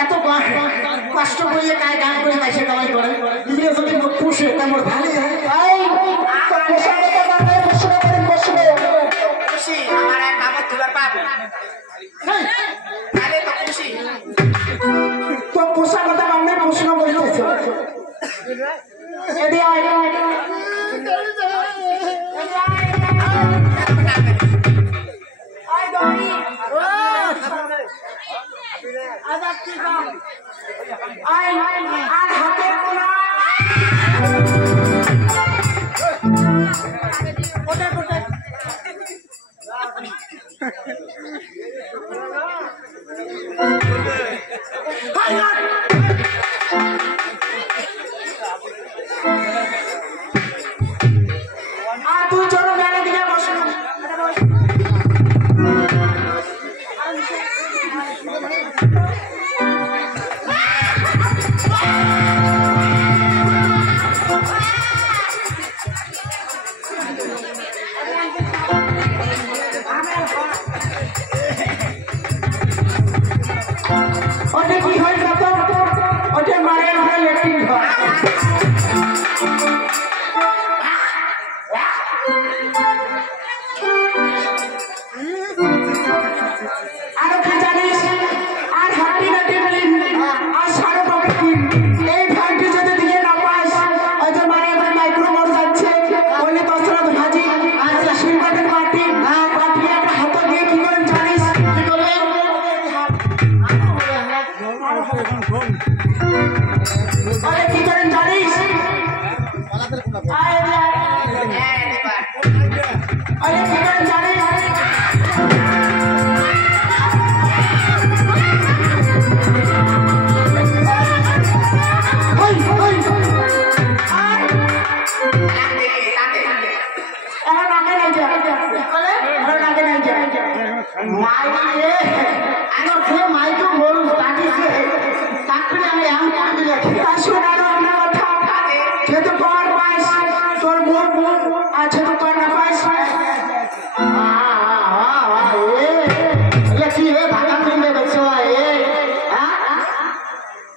এত কষ্ট করিয়ে কায় গান করে তাই সে কামাই করে নিজে যদি পুষে তেমন ভালোই হয়। খুশি আমার এক কামত তুলার পাবে তাহলে তো খুশি তো পোষা কথা আমরা প্রশ্ন বলতেছি এদি আয় আর হাতে কোনা ওটা ওটা তুই চলো বেড়া দিকে বসো অনেক কি হয়